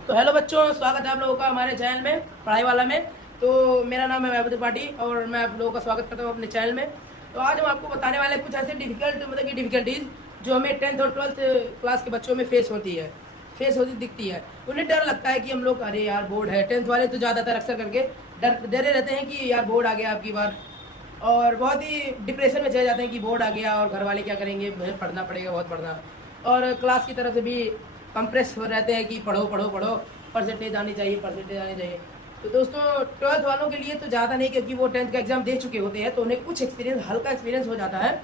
तो हेलो बच्चों, स्वागत है आप लोगों का हमारे चैनल में पढ़ाई वाला में। तो मेरा नाम है महबूब त्रिपाठी और मैं आप लोगों का स्वागत करता हूँ अपने चैनल में। तो आज हम आपको बताने वाले हैं कुछ ऐसे डिफिकल्टीज जो हमें 10th और 12th क्लास के बच्चों में फेस होती दिखती है। उन्हें डर लगता है कि हम लोग अरे यार बोर्ड है। 10th वाले तो ज़्यादातर अक्सर करके डरे रहते हैं कि यार बोर्ड आ गया आपकी बार, और बहुत ही डिप्रेशन में चले जाते हैं कि बोर्ड आ गया और घर वाले क्या करेंगे, मुझे पढ़ना पड़ेगा, बहुत पढ़ना। और क्लास की तरफ से भी कंप्रेस हो रहते हैं कि पढ़ो पढ़ो पढ़ो, परसेंटेज आनी चाहिए। तो दोस्तों 12th वालों के लिए तो ज़्यादा नहीं, क्योंकि वो 10th का एग्जाम दे चुके होते हैं तो उन्हें कुछ हल्का एक्सपीरियंस हो जाता है।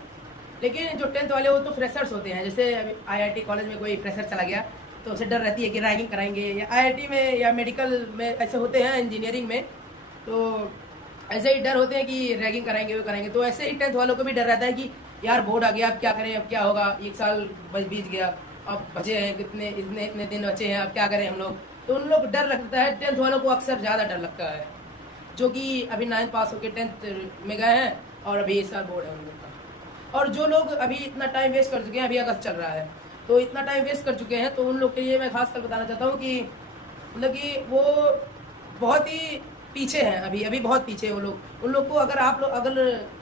लेकिन जो 10th वाले वो तो फ्रेशर्स होते हैं। जैसे IIT कॉलेज में कोई फ्रेशर चला गया तो उसे डर रहती है कि रैगिंग कराएंगे, या IIT में या मेडिकल में ऐसे होते हैं, इंजीनियरिंग में तो ऐसे ही डर होते हैं कि रैगिंग कराएंगे वो कराएंगे। तो ऐसे ही 10th वालों को भी डर रहता है कि यार बोर्ड आ गया, अब क्या करें, अब क्या होगा, एक साल बीत गया, अब बचे हैं कितने, इतने दिन बचे हैं, अब क्या करें हम लोग। तो उन लोग डर लगता है। 10th वालों को अक्सर ज़्यादा डर लगता है, जो कि अभी 9th पास होकर 10th में गए हैं और अभी इस साल बोर्ड है उन लोग का। और जो लोग अभी इतना टाइम वेस्ट कर चुके हैं, अभी अगस्त चल रहा है तो इतना टाइम वेस्ट कर चुके हैं, तो उन लोग के लिए मैं खास कर बताना चाहता हूँ कि मतलब कि वो बहुत ही पीछे हैं, अभी बहुत पीछे वो लोग। उन लोग को अगर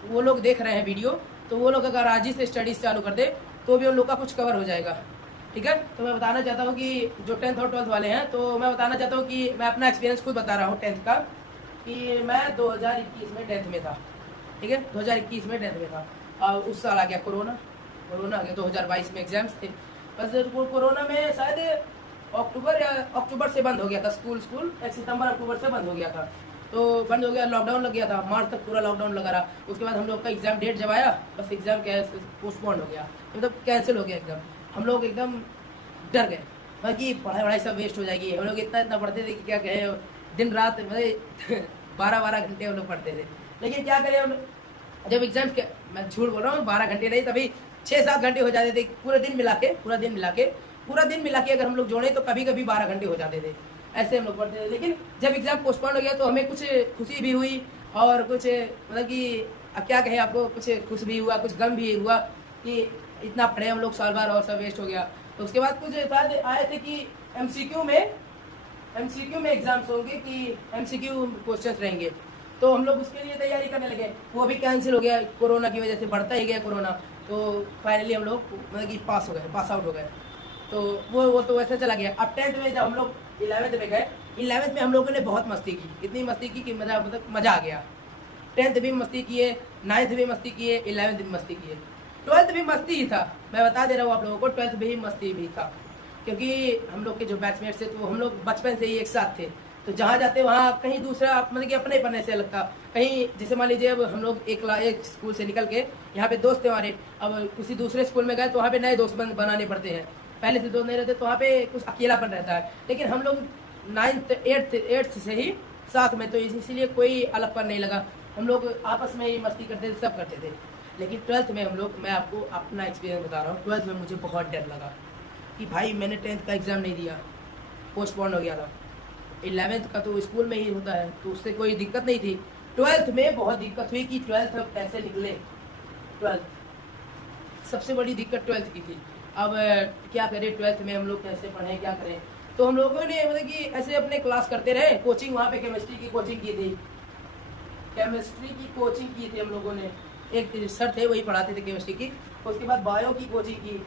वो लोग देख रहे हैं वीडियो, तो वो लोग अगर आज ही से स्टडीज चालू कर दे तो भी उन लोग का कुछ कवर हो जाएगा। ठीक है, तो मैं बताना चाहता हूँ कि जो 10th और 12th वाले हैं, तो मैं बताना चाहता हूँ कि मैं अपना एक्सपीरियंस खुद बता रहा हूँ 10th का, कि मैं 2021 में 10th में था। ठीक है, 2021 में 10th में था और उस साल आ गया कोरोना आ गया। 2022 में एग्जाम्स थे, बस कोरोना में शायद अक्टूबर से बंद हो गया था स्कूल 1 सितंबर अक्टूबर से बंद हो गया था। तो बंद हो गया, लॉकडाउन लग गया था, मार्च तक पूरा लॉकडाउन लगा रहा। उसके बाद हम लोग का एग्जाम डेट जब आया, बस एग्जाम पोस्टपोन हो गया, मतलब कैंसिल हो गया एग्जाम। हम लोग एकदम डर गए, बाकी पढ़ाई सब वेस्ट हो जाएगी। हम लोग इतना पढ़ते थे कि क्या कहें, दिन रात मतलब 12 घंटे हम लोग पढ़ते थे। लेकिन क्या करें हम, जब एग्जाम मैं झूठ बोल रहा हूँ, 12 घंटे नहीं, तभी 6-7 घंटे हो जाते थे पूरा दिन मिला के अगर हम लोग जोड़े तो कभी कभी 12 घंटे हो जाते थे। ऐसे हम लोग पढ़ते थे। लेकिन जब एग्जाम पोस्टपोन हो गया तो हमें कुछ खुशी भी हुई और कुछ मतलब कि क्या कहें आपको, कुछ खुश भी हुआ, कुछ गम भी हुआ कि इतना पढ़े हम लोग साल भर और सब वेस्ट हो गया। तो उसके बाद कुछ शायद आए थे कि MCQ में एग्जाम्स होंगे, कि MCQ क्वेश्चंस रहेंगे। तो हम लोग उसके लिए तैयारी करने लगे, वो भी कैंसिल हो गया कोरोना की वजह से, बढ़ता ही गया कोरोना। तो फाइनली हम लोग मतलब कि पास आउट हो गए। तो वो तो वैसे चला गया। अब 10th में जब हम लोग 11th में गए, 11th में हम लोगों ने बहुत मस्ती की, इतनी मस्ती की कि मज़ा आ गया। 10th भी मस्ती किए, 9th भी मस्ती किए, 11th भी मस्ती किए, 12th भी मस्ती ही था। मैं बता दे रहा हूँ आप लोगों को, 12th भी मस्ती भी था, क्योंकि हम लोग के जो बैचमेट्स थे तो हम लोग बचपन से ही एक साथ थे। तो जहाँ जाते वहाँ कहीं दूसरा मतलब कि अपने पढ़ने से अलग था। कहीं जैसे मान लीजिए अब हम लोग एक स्कूल से निकल के यहाँ पे दोस्त थे हमारे, अब किसी दूसरे स्कूल में गए तो वहाँ पे नए दोस्त बनाने पड़ते हैं। पहले से दोस्त नहीं रहते तो वहाँ पे कुछ अकेलापन रहता है। लेकिन हम लोग 9th 8th से ही साथ में, तो इसीलिए कोई अलगपन नहीं लगा। हम लोग आपस में ही मस्ती करते थे, सब करते थे। लेकिन 12th में मैं आपको अपना एक्सपीरियंस बता रहा हूँ। 12th में मुझे बहुत डर लगा कि भाई मैंने 10th का एग्ज़ाम नहीं दिया, पोस्टपोन हो गया था। 11th का तो स्कूल में ही होता है तो उससे कोई दिक्कत नहीं थी। 12th में बहुत दिक्कत हुई कि 12th अब कैसे निकले। 12th सबसे बड़ी दिक्कत 12th की थी। अब क्या करें, 12th में हम लोग कैसे पढ़ें, क्या करें। तो हम लोगों ने मतलब कि ऐसे अपने क्लास करते रहे, कोचिंग वहाँ पे केमिस्ट्री की कोचिंग की थी, हम लोगों ने। एक सर थे वही पढ़ाते थे केमिस्ट्री की। उसके बाद बायो की कोचिंग की,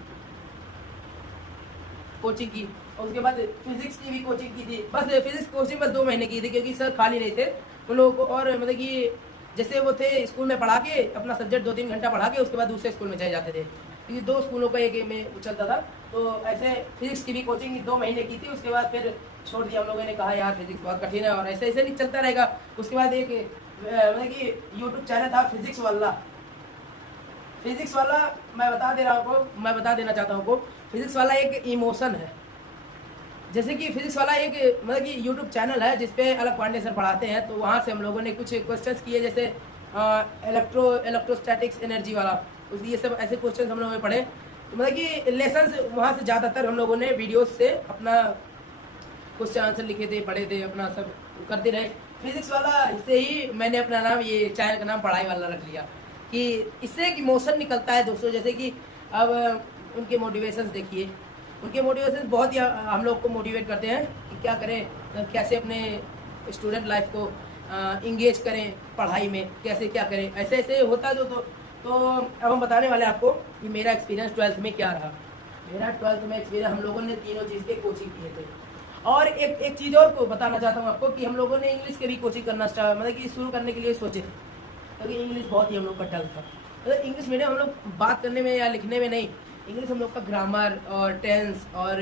और उसके बाद फिजिक्स की भी कोचिंग की थी। बस फिजिक्स कोचिंग बस 2 महीने की थी, क्योंकि सर खाली नहीं थे उन लोगों को। और मतलब कि जैसे वो थे स्कूल में पढ़ा के अपना सब्जेक्ट 2-3 घंटा पढ़ा के उसके बाद दूसरे स्कूल में चले जाते थे, क्योंकि 2 स्कूलों का एक में चलता था। तो ऐसे फिजिक्स की भी कोचिंग 2 महीने की थी। उसके बाद फिर छोड़ दिया हम लोगों ने, कहा यार फिजिक्स बहुत कठिन है और ऐसे नहीं चलता रहेगा। उसके बाद एक मतलब कि यूट्यूब चैनल था फिजिक्स वाला, मैं बता देना चाहता हूँ आपको, फिजिक्स वाला एक इमोशन है। जैसे कि फिजिक्स वाला एक मतलब कि यूट्यूब चैनल है जिसपे अलग पांडे सर पढ़ाते हैं। तो वहाँ से हम लोगों ने कुछ क्वेश्चंस किए, जैसे इलेक्ट्रोस्टैटिक्स एनर्जी वाला, उसकी ये सब ऐसे क्वेश्चंस हम लोगों ने पढ़े। तो मतलब कि लेसन्स वहाँ से ज़्यादातर हम लोगों ने वीडियोस से अपना क्वेश्चन आंसर लिखे थे, पढ़े थे, अपना सब करते रहे। फिजिक्स वाला इससे ही मैंने अपना नाम, ये चैनल का नाम पढ़ाई वाला रख लिया, कि इससे एक इमोशन निकलता है दोस्तों। जैसे कि अब उनके मोटिवेशंस देखिए, उनके मोटिवेशन बहुत ही हम लोग को मोटिवेट करते हैं कि कि क्या करें, कैसे अपने स्टूडेंट लाइफ को इंगेज करें पढ़ाई में, कैसे क्या करें, ऐसे ऐसे होता जो तो अब हम बताने वाले हैं आपको कि मेरा एक्सपीरियंस 12th में क्या रहा। मेरा 12th में एक्सपीरियंस, हम लोगों ने तीनों चीज़ के कोचिंग किए थे। और एक चीज़ और को बताना चाहता हूँ आपको कि हम लोगों ने इंग्लिश के भी कोचिंग करना स्टार्ट, मतलब कि शुरू करने के लिए सोचे थे, क्योंकि इंग्लिश बहुत ही हम लोग का डल था। मतलब इंग्लिश मीडियम हम लोग बात करने में या लिखने में नहीं, इंग्लिश हम लोग का ग्रामर और टेंस और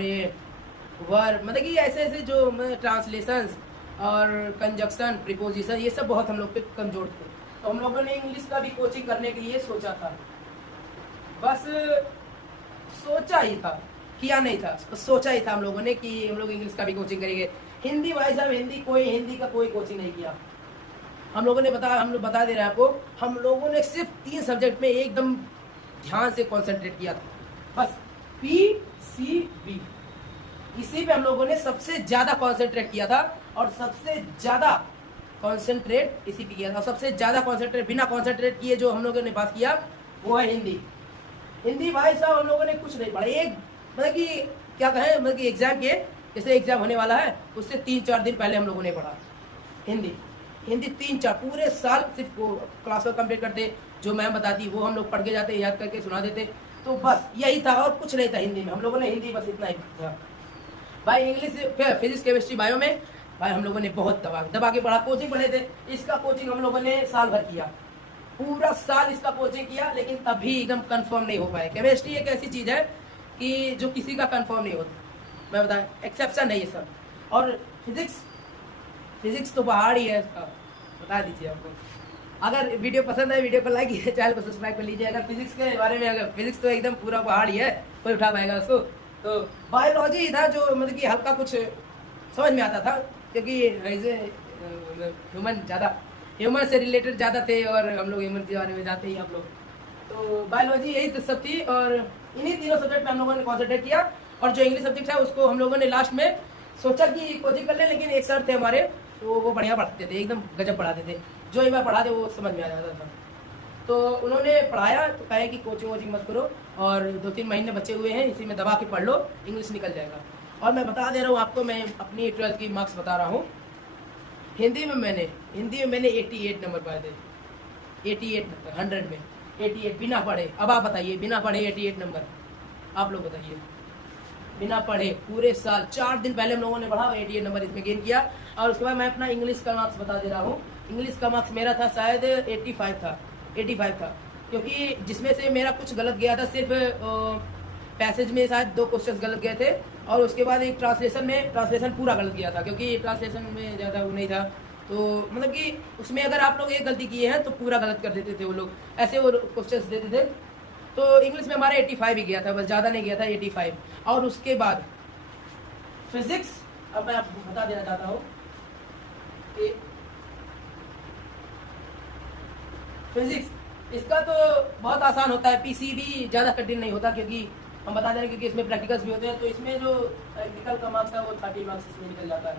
वर्ब, मतलब कि ऐसे ऐसे जो ट्रांसलेशंस और कंजक्शन, प्रीपोजिशन, ये सब बहुत हम लोग पे कमजोर थे। तो हम लोगों ने इंग्लिश का भी कोचिंग करने के लिए सोचा था, बस सोचा ही था, किया नहीं था, बस सोचा ही था हम लोगों ने कि हम लोग इंग्लिश का भी कोचिंग करेंगे। हिंदी भाई साहब, हिंदी का कोई कोचिंग नहीं किया हम लोग बता दे रहे हैं आपको, हम लोगों ने सिर्फ 3 सब्जेक्ट में एकदम ध्यान से कॉन्सेंट्रेट किया था, बस PCB, इसी पे हम लोगों ने सबसे ज्यादा कॉन्सेंट्रेट किया था। और सबसे ज्यादा कॉन्सेंट्रेट इसी पे किया था, सबसे ज्यादा कॉन्सेंट्रेट बिना कॉन्सेंट्रेट किए जो हम लोगों ने पास किया वो है हिंदी भाई साहब, हम लोगों ने कुछ नहीं पढ़ा। एक मतलब कि क्या कहें, मतलब कि एग्जाम के जैसे एग्जाम होने वाला है उससे 3-4 दिन पहले हम लोगों ने पढ़ा हिंदी 3-4 पूरे साल सिर्फ क्लास वर्क कंप्लीट करते, जो मैम बताती वो हम लोग पढ़ के जाते, याद करके सुना देते, तो बस यही था और कुछ नहीं था हिंदी में। हम लोगों ने हिंदी बस इतना ही था भाई। इंग्लिश, फिजिक्स, केमिस्ट्री, बायो में भाई हम लोगों ने बहुत दबा के पढ़ा, कोचिंग पढ़े थे। इसका कोचिंग हम लोगों ने साल भर किया, पूरा साल इसका कोचिंग किया, लेकिन तभी एकदम कंफर्म नहीं हो पाए। केमिस्ट्री एक ऐसी चीज़ है कि जो किसी का कंफर्म नहीं होता, मैं बताएं, एक्सेप्शन है ये सब। और फिजिक्स तो पहाड़ ही है इसका, बता दीजिए आपको। अगर वीडियो पसंद है, वीडियो को लाइक कीजिए, चैनल को सब्सक्राइब कर लीजिए। अगर फिजिक्स के बारे में, अगर फिजिक्स तो एकदम पूरा पहाड़ ही है, कोई उठा पाएगा उसको। तो बायोलॉजी था जो मतलब कि हल्का कुछ समझ में आता था, क्योंकि ऐसे ह्यूमन से रिलेटेड ज़्यादा थे और हम लोग ह्यूमन के बारे में जाते ही आप लोग। तो बायोलॉजी यही तो सब थी और इन्हीं तीनों सब्जेक्ट में हम लोगों ने कॉन्सेंट्रेट किया। और जो इंग्लिश सब्जेक्ट है उसको हम लोगों ने लास्ट में सोचा कि कोचिंग कर लें, लेकिन एक सर थे हमारे, तो वो बढ़िया पढ़ाते थे, एकदम गजब पढ़ाते थे, जो एक बार पढ़ाते वो समझ में आ जाता था। तो उन्होंने पढ़ाया तो कहे कि कोचिंग मत करो, और 2-3 महीने बचे हुए हैं, इसी में दबा के पढ़ लो, इंग्लिश निकल जाएगा। और मैं बता दे रहा हूँ आपको, मैं अपनी 12th की मार्क्स बता रहा हूँ। हिंदी में मैंने 88 नंबर पाए थे, 88 नंबर 100 में 88 बिना पढ़े। अब आप बताइए, बिना पढ़े 88 नंबर, आप लोग बताइए, बिना पढ़े पूरे साल 4 दिन पहले हम लोगों ने पढ़ा, 88 नंबर इसमें गेन किया। और उसके बाद मैं अपना इंग्लिश का मार्क्स बता दे रहा हूँ। इंग्लिश का मार्क्स मेरा था शायद 85 था, क्योंकि जिसमें से मेरा कुछ गलत गया था, सिर्फ पैसेज में शायद 2 क्वेश्चन गलत गए थे, और उसके बाद एक ट्रांसलेशन पूरा गलत गया था, क्योंकि ट्रांसलेशन में ज़्यादा वो नहीं था। तो मतलब कि उसमें अगर आप लोग एक गलती किए हैं तो पूरा गलत कर देते थे वो लोग, ऐसे वो क्वेश्चन देते थे। तो इंग्लिश में हमारा 85 ही गया था, बस ज़्यादा नहीं गया था, 85। और उसके बाद फिजिक्स, अब मैं आपको बता देना चाहता हूँ कि फिजिक्स इसका तो बहुत आसान होता है, PCB ज़्यादा कठिन नहीं होता, क्योंकि हम बता दें क्योंकि इसमें प्रैक्टिकल्स भी होते हैं। तो इसमें जो प्रैक्टिकल का मार्क्स है वो 30 मार्क्स इसमें निकल जाता है,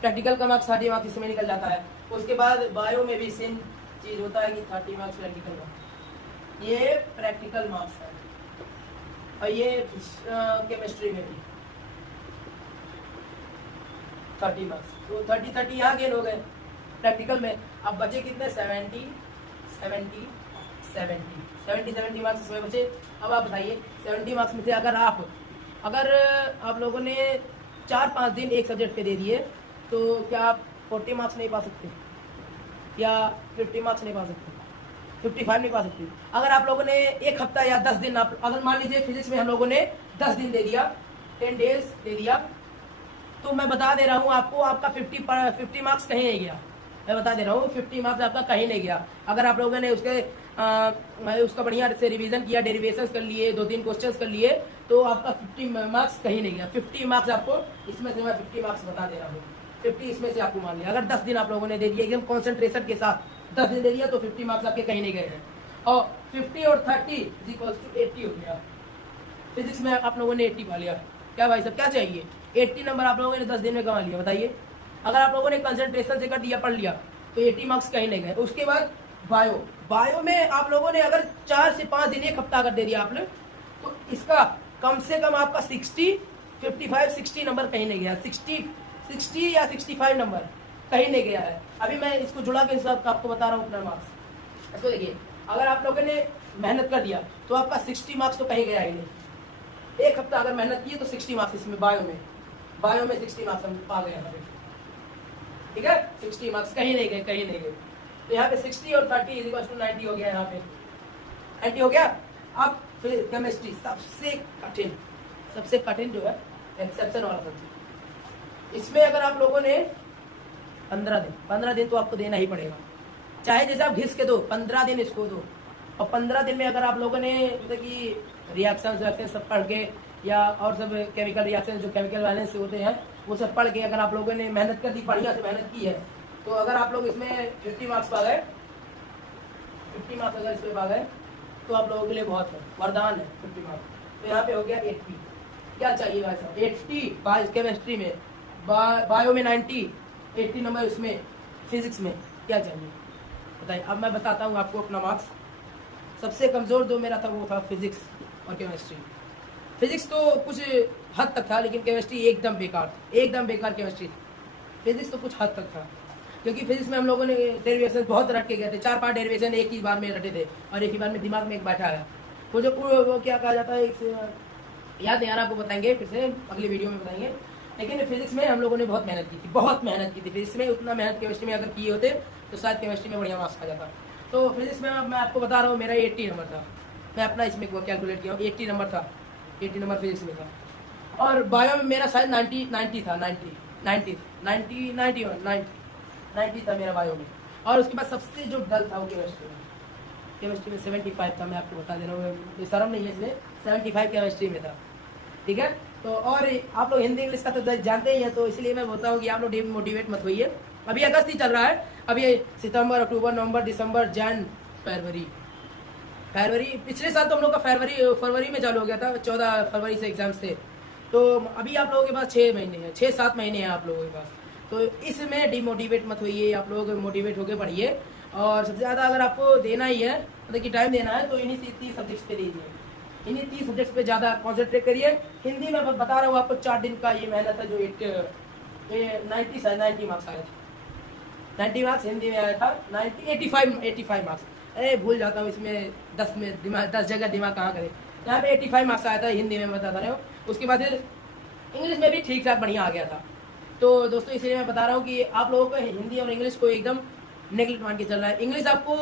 प्रैक्टिकल का मार्क्स 30 मार्क्स इसमें निकल जाता है। उसके बाद बायो में भी सेम चीज़ होता है कि 30 मार्क्स प्रैक्टिकल का, ये प्रैक्टिकल मार्क्स है। और ये केमिस्ट्री में भी 30 मार्क्स, तो 30 यहाँ गेन हो गए प्रैक्टिकल में। अब बचे कितने, 70 मार्क्स इसमें बचे। अब आप बताइए 70 मार्क्स में से अगर आप लोगों ने 4-5 दिन एक सब्जेक्ट पे दे दिए, तो क्या आप 40 मार्क्स नहीं पा सकते, या 50 मार्क्स नहीं पा सकते, 55 नहीं पा सकते? अगर आप लोगों ने एक हफ्ता या 10 दिन, अगर मान लीजिए फिजिक्स में हम लोगों ने 10 दिन दे दिया, 10 डेज दे दिया, तो मैं बता दे रहा हूँ आपको, आपका 50 मार्क्स कहीं नहीं गया। मैं बता दे रहा हूँ 50 मार्क्स आपका कहीं नहीं गया। अगर आप लोगों ने उसका बढ़िया से रिवीजन किया, डेरिवेशंस कर लिए, 2-3 क्वेश्चंस कर लिए, तो आपका 50 मार्क्स कहीं नहीं गया। 50 मार्क्स आपको इसमें से, मैं 50 मार्क्स बता दे रहा हूँ, 50 इसमें से आपको मान लिया। अगर 10 दिन आप लोगों ने दे दिया एकदम कॉन्सेंट्रेशन के साथ, 10 दिन दे दिया, तो 50 मार्क्स आपके कहीं नहीं गए हैं। और 50 और 30 = 80 हो गया। फिजिक्स में आप लोगों ने 80 पा लिया, क्या भाई साहब क्या चाहिए? 80 नंबर आप लोगों ने 10 दिन में कमा लिया, बताइए। अगर आप लोगों ने कंसंट्रेशन से कर दिया, पढ़ लिया, तो 80 मार्क्स कहीं नहीं गए। उसके बाद बायो में आप लोगों ने अगर 4 से 5 दिन, एक हफ्ता अगर दे दिया आपने, तो इसका कम से कम आपका 55-60 नंबर कहीं नहीं गया। 60 या 65 नंबर कहीं नहीं गया है। अभी मैं इसको जुड़ा के सब आपको बता रहा हूँ अपना मार्क्स। इसको देखिए, अगर आप लोगों ने मेहनत कर दिया तो आपका 60 मार्क्स तो कहीं गया ही नहीं। एक हफ्ता अगर मेहनत की है तो 60 मार्क्स इसमें बायो में 60 मार्क्स हम पा गए यहाँ पे, ठीक है। 60 मार्क्स कहीं नहीं गए। तो यहाँ पे 60 और 30 इज इक्वल टू 90 हो गया। यहाँ पे 90 हो गया। अब फिर केमिस्ट्री सबसे कठिन जो है एक्सेप्शन वाला सब्जेक्ट। इसमें अगर आप लोगों ने 15 दिन तो आपको देना ही पड़ेगा, चाहे जैसे आप घिस के दो, 15 दिन इसको दो। और 15 दिन में अगर आप लोगों ने मतलब कि रिएक्शन सब पढ़ के या और सब केमिकल रिएक्शन जो केमिकल बैलेंस से होते हैं वो सब पढ़ के अगर आप लोगों ने मेहनत कर दी, बढ़िया से मेहनत की है, तो अगर आप लोग इसमें 50 मार्क्स पा गए, 50 मार्क्स अगर इसमें पा गए तो आप लोगों के लिए बहुत है, वरदान है 50 मार्क्स। तो यहाँ पे हो गया 80। क्या चाहिए भाई साहब? 80 केमिस्ट्री में, बायो में 90, 80 नंबर इसमें, फिजिक्स में क्या चाहिए बताइए। अब मैं बताता हूँ आपको अपना मार्क्स। सबसे कमज़ोर जो मेरा था वो था फिजिक्स और केमिस्ट्री। फिजिक्स तो कुछ हद तक था, लेकिन केमिस्ट्री एकदम बेकार केमिस्ट्री थी। फिजिक्स तो कुछ हद तक था, क्योंकि फिजिक्स में हम लोगों ने डेरिवेशन बहुत रट के गए थे, 4-5 डेरिवेशन एक ही बार में रटे थे और एक ही बार में दिमाग में एक बैठा है। वो क्या कहा जाता है, याद नहीं आ रहा, आपको बताएंगे फिर से अगली वीडियो में बताएंगे। लेकिन फिजिक्स में हम लोगों ने बहुत मेहनत की थी। फिजिक्स में उतना मेहनत केमिस्ट्री में अगर किए होते तो शायद केमिस्ट्री में बढ़िया मार्क्स आ जाता। तो फिजिक्स में मैं आपको बता रहा हूँ, मेरा 80 नंबर था। मैं अपना इसमें कैलकुलेट किया हूँ, 80 नंबर था, 80 नंबर फिजिक्स में था। और बायो में मेरा शायद 90 था, 90 था मेरा बायो में। और उसके बाद सबसे जो डल था वो केमिस्ट्री में 75 था। मैं आपको बता दे रहा हूँ, ये शर्म नहीं है इसमें, 75 केमिस्ट्री में था, ठीक है। तो और आप लोग हिंदी इंग्लिश का तो जानते ही हैं, तो इसलिए मैं बोलता हूँ कि आप लोग डिमोटिवेट मत होइए। अभी अगस्त ही चल रहा है, अब ये सितंबर, अक्टूबर, नवंबर, दिसंबर, फरवरी। पिछले साल तो हम लोग का फरवरी में चालू हो गया था, 14 फरवरी से एग्जाम्स थे। तो अभी आप लोगों के पास 6-7 महीने हैं आप लोगों के पास। तो इसमें डिमोटिवेट मत होइए, आप लोग मोटिवेट होकर पढ़िए। और सबसे ज़्यादा अगर आपको देना ही है, मतलब कि टाइम देना है, तो इन्हीं 30 सब्जेक्ट्स पे दीजिए। इन्हीं 30 सब्जेक्ट्स पे ज़्यादा कॉन्सेंट्रेट करिए। हिंदी में बता रहा हूँ आपको, 4 दिन का ये मेहनत है, जो 90 मार्क्स आया था। 90 मार्क्स हिंदी में आया था, 85 मार्क्स। अरे भूल जाता हूँ इसमें, 10 जगह दिमाग कहाँ करे। यहाँ पे 85 मार्क्स आया था हिंदी में, बता रहे हो। उसके बाद फिर इंग्लिश में भी ठीक ठाक बढ़िया आ गया था। तो दोस्तों इसलिए मैं बता रहा हूँ कि आप लोगों को हिंदी और इंग्लिश को एकदम नेगलेक्ट मान के चल रहा है। इंग्लिश आपको,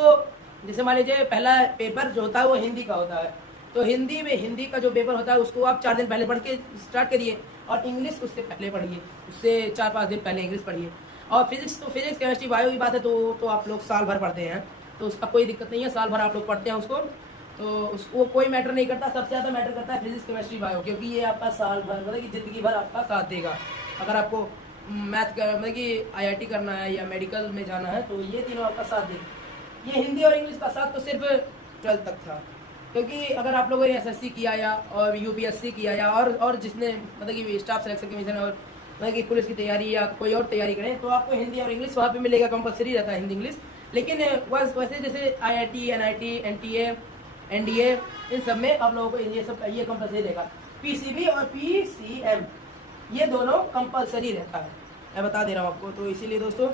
जैसे मान लीजिए पहला पेपर जो होता है वो हिंदी का होता है, तो हिंदी का जो पेपर होता है उसको आप 4 दिन पहले पढ़ के स्टार्ट करिए, और इंग्लिश उससे पहले पढ़िए, उससे 4-5 दिन पहले इंग्लिश पढ़िए। और फिजिक्स केमिस्ट्री बायो की बात है तो आप लोग साल भर पढ़ते हैं, तो उसका कोई दिक्कत नहीं है, साल भर आप लोग पढ़ते हैं उसको, तो उसको कोई मैटर नहीं करता। सबसे ज़्यादा मैटर करता है फिजिक्स केमिस्ट्री बायो, क्योंकि ये आपका साल भर, मतलब कि ज़िंदगी भर आपका साथ देगा। अगर आपको मैथ का मतलब कि IIT करना है या मेडिकल में जाना है, तो ये तीनों आपका साथ देगा। ये हिंदी और इंग्लिश का साथ तो सिर्फ 12th तक था, क्योंकि अगर आप लोगों ने SSC किया या और UPSC किया या और जिसने मतलब कि स्टाफ सिलेक्शन कमीशन और मतलब कि पुलिस की तैयारी या कोई और तैयारी करें, तो आपको हिंदी और इंग्लिश वहाँ पे मिलेगा, कंपलसरी रहता है हिंदी इंग्लिश। लेकिन वैसे जैसे IIT, NIT, NTA, NDA, इन सब में आप लोगों को ये कंपलसरी रहेगा। PCB और PCM ये दोनों कंपलसरी रहता है, मैं बता दे रहा हूँ आपको। तो इसीलिए दोस्तों,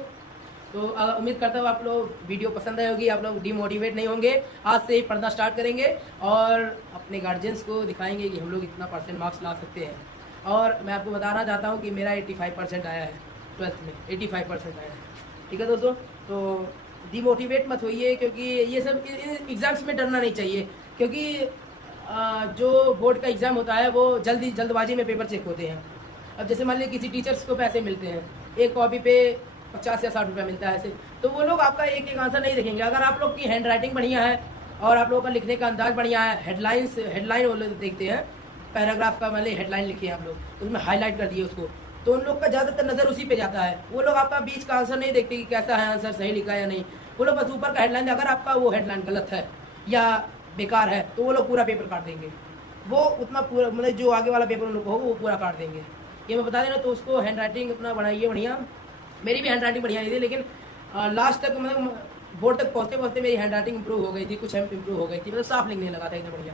तो उम्मीद करता हूँ आप लोग वीडियो पसंद आई होगी, आप लोग डिमोटिवेट नहीं होंगे, आज से ही पढ़ना स्टार्ट करेंगे और अपने गार्जियंस को दिखाएंगे कि हम लोग इतना % मार्क्स ला सकते हैं। और मैं आपको बताना चाहता हूँ कि मेरा 85% आया है 12th में, 85% आया है, ठीक है दोस्तों। तो डिमोटिवेट मत होइए, क्योंकि ये सब एग्ज़ाम्स में डरना नहीं चाहिए, क्योंकि जो बोर्ड का एग्ज़ाम होता है वो जल्दबाजी में पेपर चेक होते हैं। अब जैसे मान लीजिए किसी टीचर्स को पैसे मिलते हैं, एक कॉपी पे 50 या 60 रुपये मिलता है ऐसे, तो वो लोग आपका एक आंसर नहीं देखेंगे। अगर आप लोग की हैंड राइटिंग बढ़िया है और आप लोगों का लिखने का अंदाज बढ़िया है, हेडलाइन वो लोग देखते हैं, पैराग्राफ का मान लीजिए हेडलाइन लिखी है आप लोग, उसमें हाईलाइट कर दिए उसको, तो उन लोग का ज़्यादातर नज़र उसी पे जाता है। वो लोग आपका बीच का आंसर नहीं देखते कि कैसा है आंसर, सही लिखा है या नहीं। वो लोग बस ऊपर का हेडलाइन, अगर आपका वो हेडलाइन गलत है या बेकार है तो वो लोग पूरा पेपर काट देंगे। वो उतना पूरा मतलब जो आगे वाला पेपर उन लोग को हो वो पूरा काट देंगे, ये मैं बता देना। तो उसको हैंड राइटिंग अपना बढ़ाइए बढ़िया। मेरी भी हैंड राइटिंग बढ़िया नहीं थी, लेकिन लास्ट तक मतलब बोर्ड तक पहुँचते मेरी हैंड राइटिंग इंप्रूव हो गई थी, कुछ इंप्रूव हो गई थी, मतलब साफ लिखने लगा था एकदम बढ़िया।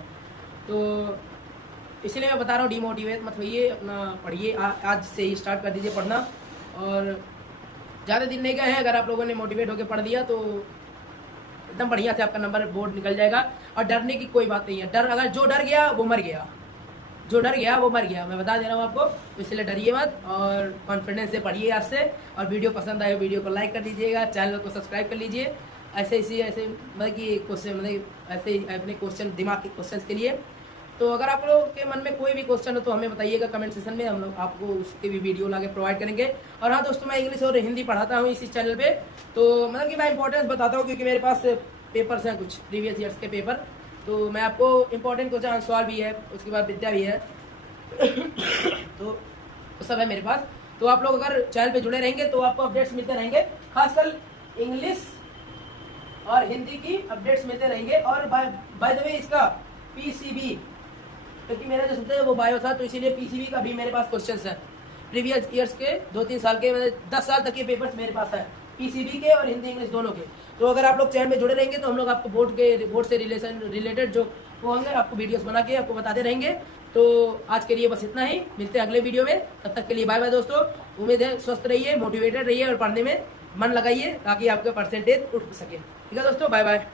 तो इसलिए मैं बता रहा हूँ डिमोटिवेट मत होइए, अपना पढ़िए, आज से ही स्टार्ट कर दीजिए पढ़ना। और ज़्यादा दिन नहीं गए हैं, अगर आप लोगों ने मोटिवेट होकर पढ़ दिया तो एकदम बढ़िया से आपका नंबर बोर्ड निकल जाएगा। और डरने की कोई बात नहीं है, डर अगर जो डर गया वो मर गया, जो डर गया वो मर गया, मैं बता दे रहा हूँ आपको। तो इसलिए डरिए मत और कॉन्फिडेंस से पढ़िए आज से। और वीडियो पसंद आए वीडियो को लाइक कर दीजिएगा, चैनल को सब्सक्राइब कर लीजिए। ऐसे मतलब कि क्वेश्चन मतलब ऐसे ही अपने क्वेश्चन दिमाग के क्वेश्चन के लिए। तो अगर आप लोग के मन में कोई भी क्वेश्चन हो तो हमें बताइएगा कमेंट सेक्शन में, हम लोग आपको उसके भी वीडियो लाके प्रोवाइड करेंगे। और हाँ दोस्तों, मैं इंग्लिश और हिंदी पढ़ाता हूँ इसी चैनल पे, तो मतलब कि मैं इंपॉर्टेंस बताता हूँ क्योंकि मेरे पास पेपर्स हैं कुछ प्रीवियस ईयर्स के पेपर, तो मैं आपको इंपॉर्टेंट क्वेश्चन सवाल भी है, उसके बाद विद्या भी है तो सब है मेरे पास। तो आप लोग अगर चैनल पे जुड़े रहेंगे तो आपको अपडेट्स मिलते रहेंगे, खासकर इंग्लिश और हिंदी की अपडेट्स मिलते रहेंगे। और बाय द वे इसका पीसीबी, क्योंकि मेरा जो सब्जेक्ट है वो बायो था, तो इसीलिए पीसीबी का भी मेरे पास क्वेश्चंस हैं प्रीवियस ईयर्स के 2-3 साल के, मतलब 10 साल तक के पेपर्स मेरे पास है पीसीबी के और हिंदी इंग्लिश दोनों के। तो अगर आप लोग चैनल में जुड़े रहेंगे तो हम लोग आपको बोर्ड से रिलेटेड जो वो होंगे आपको वीडियोस बना के आपको बताते रहेंगे। तो आज के लिए बस इतना ही, मिलते हैं अगले वीडियो में, तब तक के लिए बाय बाय दोस्तों। उम्मीद है स्वस्थ रहिए, मोटिवेटेड रहिए और पढ़ने में मन लगाइए ताकि आपका परसेंटेज उठ सके। ठीक है दोस्तों, बाय बाय।